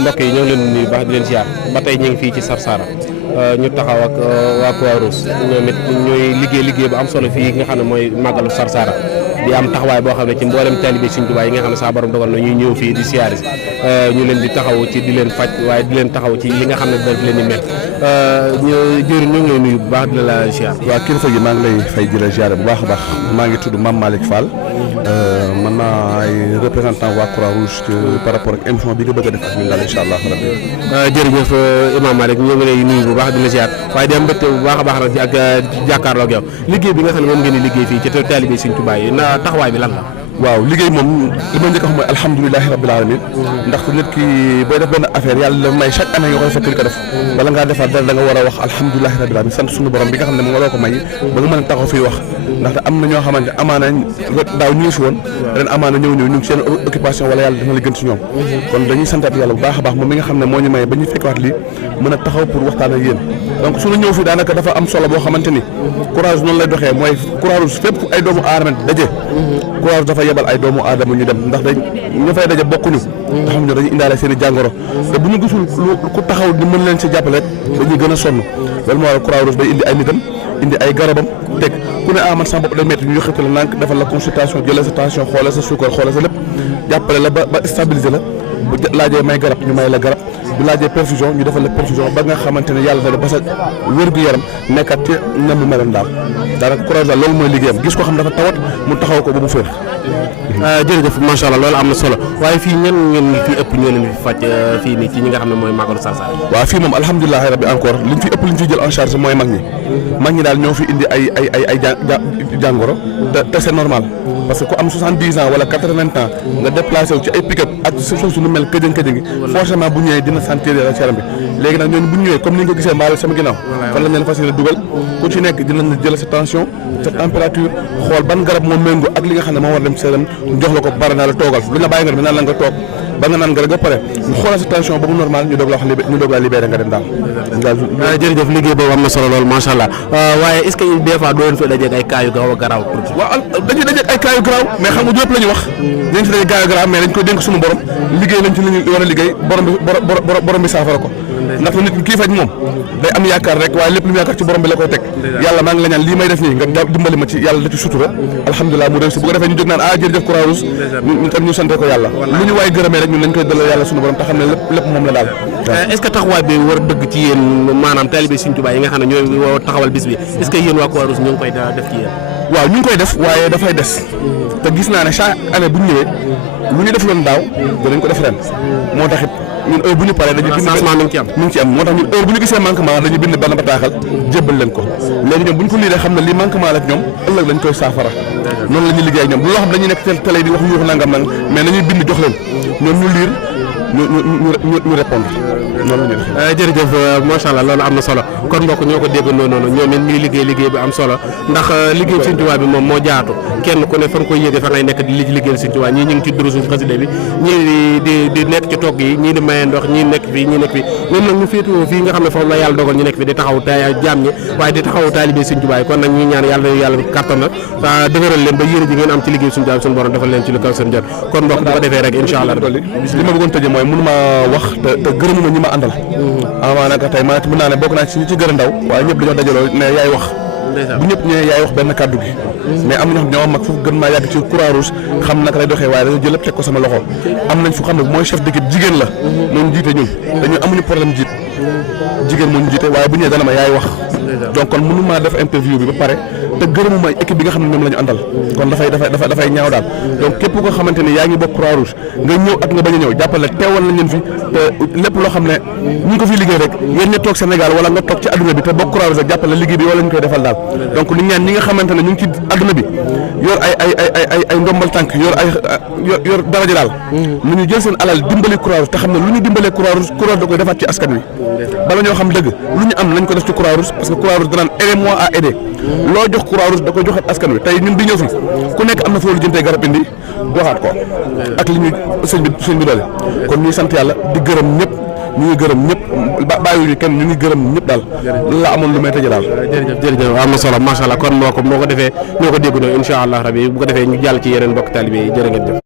mbokk yi ñoo ngi leen di nuyu baax di leen ziar ba tey ñu ngi fii ci Sarsara ñu taxaw ak waa Croix-Rouge ñoom it ñooy liggéey bu am solo fii nga xam ne mooy màggalu Sarsara di am taxawaay boo xam ne ci mboolem taalibe Sëriñ Tuubaa yi nga xam ne saa borom dogal na ñuy ñëw fii di siyaare ñu leen di taxaw ci di leen faj waaye di leen taxaw ci li nga xam ne daf leen di métti jëriñ ñu ngi lay nuyu bu baax di la ziar. waaw kilifa gi maa ngi lay fay di la ziar bu baax a baax maa ngi tudd Mame Malick Fall man maay représentant waa Croix-Rouge par rapport ak émission bi nga bëgg a def ak ñun daal incha allah rabbi. jërëjëf Imam Malick ñu ngi lay nuyu bu baax di la ziar waaye di am mbégte bu baax a baax nag ak jàkkaarloo ak yow liggéey bi nga xam ne moom ngeen di liggéey fii ci taalibe Sëriñ Tuubaa yi na taxawaay bi lan la. waaw liggéey moom li ma njëkk a xam mooy alhamdulilahi rabbil alamin ndaxte nit ki booy def benn affaire yàlla may chaque année nga koy fekk di ko def bala ngaa defaat dara da nga war a wax alhamdulilahi rabbil alamin sant suñu borom bi nga xam ne moom waroo ko may ba nga mën a taxaw fii wax ndaxte am na ñoo xamante amaana daaw ñu ngi fi woon ren amaana ñëw ñu ngi seen occupation wala yàlla def na li gën ci ñoom kon dañuy santaat yàlla bu baax a baax moom mi nga xam ne moo ñu may ba ñu fekk waat lii mën a taxaw pour waxtaan ak yéen donc suñu ñëw fii daanaka dafa am solo boo xamante ni Croix-Rouge noonu lay doxee mooy Croix-Rouge fépp ay doomu aadama daje Croix-Rouge dafa yebal ay doomu aadama ñu dem ndax dañ ñu fay daje bokkuñu nga xam ne dañuy indaale seen i jàngoro te bu ñu gisul ku taxaw di mën leen si jàppale rek dañuy gën a sonn loolu moo waral Croix-Rouge day indi ay nitam indi ay garabam teg ku ne man sama bopp day métti ñu yokkati la nànk defal la consultation jëlee sa tension xoolal sa suukar xoolal sa lépp jàppale la ba stabiliser la bu laajee may garab ñu may la garab bu laajee perfusion ñu defal la perfusion ba nga xamante ne yàlla na ba sa wér-gu-yaram nekkat ci ñam mu meloon daal daanaka Croix-Rouge daal loolu mooy liggéeyam gis ko xam dafa tawat mu taxaw ko ba mu féex. jërëjëf macha allah loolu am na solo waaye fii ñan ngeen fi ëpp ñoo leen fi faj fii nii ci ñi nga xam ne mooy màggalu Sarsara. waaw fii moom alhamdulilahi rabbi encore liñ fi ëpp liñ fi jël en charge mooy mag ñi daal ñoo fi indi ay jàngoro te c'est normal parce que ku am 70 ans wala 80 ans nga déplacé wu ci ay pick-up ak suuf su nu mel këjëng forcément bu ñëwee dina sentir la yaram bi léegi nag ñooñu bu ñu ñëwee comme ni nga ko gisee mbaal sama ginnaaw fan lañ leen fas yéene dugal ku ci nekk dinañ la jël sa tension sa température xool ban garab moo méngoo ak li nga xam ne moo war dem seeram jox la ko pare naa la toogal lu la bàyyi nga dem naan la nga toog ba nga naan garab ba pare ñu xoolal sa tension ba mu normal ñu doog la libéré nga dem daal. jërëjëf liggéey boobu am na solo lool macha allah waaye est-ce que des fois doo leen fi dajeeg ay cas yu gaaw a garaaw tuuti. waaw dañuy dajeeg ay cas yu garaaw mais xam nga du lépp la ñu wax dañ fi dajeeg cas yu garaaw mais dañ koy dénk suñu borom liggéey lañ ci li ñu war a liggéey borom bi saafara ko ndax nit kii faj moom day am yaakaar rek waaye lépp lu mu yaakaar ci borom bi la koy teg yàlla maa ngi la ñaan lii may def nii nga dimbali ma ci yàlla da ci sutura alhamdulilah mu réussi bu ko defee ñu jóg naan jërëjëf Croix-Rouge ñu tam ñu sante ko yàlla lu ñu waay gërëmee rek ñun lañ koy delloo yàlla suñu borom te xam ne lépp moom la daal. est-ce que taxawaay bi war a dëgg ci yéen maanaam taalibe Sëriñ Tuubaa yi nga xam ne ñooy taxawal bis bi est-ce que yéen waa Croix-Rouge ñu ngi koy def ci yéen. waaw ñu ngi koy def waaye dafay des te gis naa ne chaque année bu ñu ñëwee lu ñu def loon daaw danañ ko def ren moo taxit ñun heure bu ñu paree dañuy bind changement mi ngi ci am moo tax ñun heure bu ñu gisee manquement dañuy bind benn bataaxal jébbal leen ko léegi ñoom bu ñu ko liiree xam ne lii manquement la ak ñoom ëllëg lañ koy saafara noonu la ñuy liggéey ak ñoom loo xam dañuy nekk télé di wax yuuxu nangam mais nañuy bind jox leen ñoom ñu liir ñu répondre noonu la ñuy def. jërëjëf macha allah loolu am na solo kon mbokk ñoo ko déggandoo noonu ñoom it mi ngi liggéey bi am solo ndax liggéey Sëriñ Tuubaa bi moom moo jaatu kenn ku ne fa nga koy yéege fa ngay nekk di liggéeyal Sëriñ Tuubaa ñii ñu ngi ci durusu xasida bi ñii di nekk ci togg yi ñii di maye ndox ñii nekk fii ñoom nag ñu féetewoo fii nga xam ne foofu la yàlla dogal ñu nekk fi di taxaw jaam ñi waaye di taxaw taalibe Sëriñ Tuubaa yi kon nag ñuy ñaan yàlla kattan na dëgëral leen ba yéene ji ngeen am ci liggéey Sëriñ Tuubaa suñu borom defal leen ci lu kaw seen jot kon mbokk bu ko defee rek incha allah li ma bëggoon tëjee mooy mënuma wax te gërëmuma ñi ma àndal amaanaka tey maanaam mën naa ne bokk naa ci ñi ci gën a ndaw waaye ñëpp dañoo dajaloo ne yaay wax bu ñëpp ñëwee yaay wax benn kàddu gi mais am na ñoo xam ñoo mag foofu gën maa yàgg ci Croix-Rouge xam naka lay doxee waaye dañoo jël lépp teg ko sama loxo am nañ fu xam ne mooy chef d'équipe jigéen la moom jiite ñun dañu amuñu problème jiit jigéen moo ñu jiite waaye bu ñëwee dana ma yaay wax donc kon mënu maa def interview bi ba pare te gërëmuma équipe bi nga xam ne ñoom la ñu àndal kon dafay ñaaw daal donc képp koo xamante ni yaa ngi bokk Croix-Rouge nga ñëw ak nga bañ a ñëw jàppale teewal nañ leen fi te lépp loo xam ne ñu ngi ko fi liggéey rek yéen ña toog Sénégal wala nga toog ci adduna bi te bokk Croix-Rouge rek jàppale liggéey bi wala ñu koy defal daal donc li ñaan ñi nga xamante ne ñu ngi ci adduna bi yor ay ndombal tànk yor daraja daal nu ñu jël seen alal dimbali Croix-Rouge te xam ne lu ñu dimbalee Croix-Rouge da koy defaat ci askan wi bala ñoo xam dëgg lu ñu am nañ ko def ci Croix-Rouge parce que Croix-Rouge danaan aidez-moi à aider loo jox Croix-Rouge da koy joxaat askan wi tey ñun di ñëw fi ku nekk am na foo lu jëntee garab indi joxaat ko ak li ñu sëñ bi doole kon ñuy sant yàlla di gërëm ñëpp ñu ngi gërëm ñëpp bàyyiwuñu kenn ñu ngi gërëm ñëpp daal loolu la amoon lu may tëjee daal. jërëjëf am na solo macha allah kon moo ko defee ñoo ko déggoo incha allah rabi bu ko defee ñu jàll ci yeneen mbokk taalibe yi jërë ngeen jëf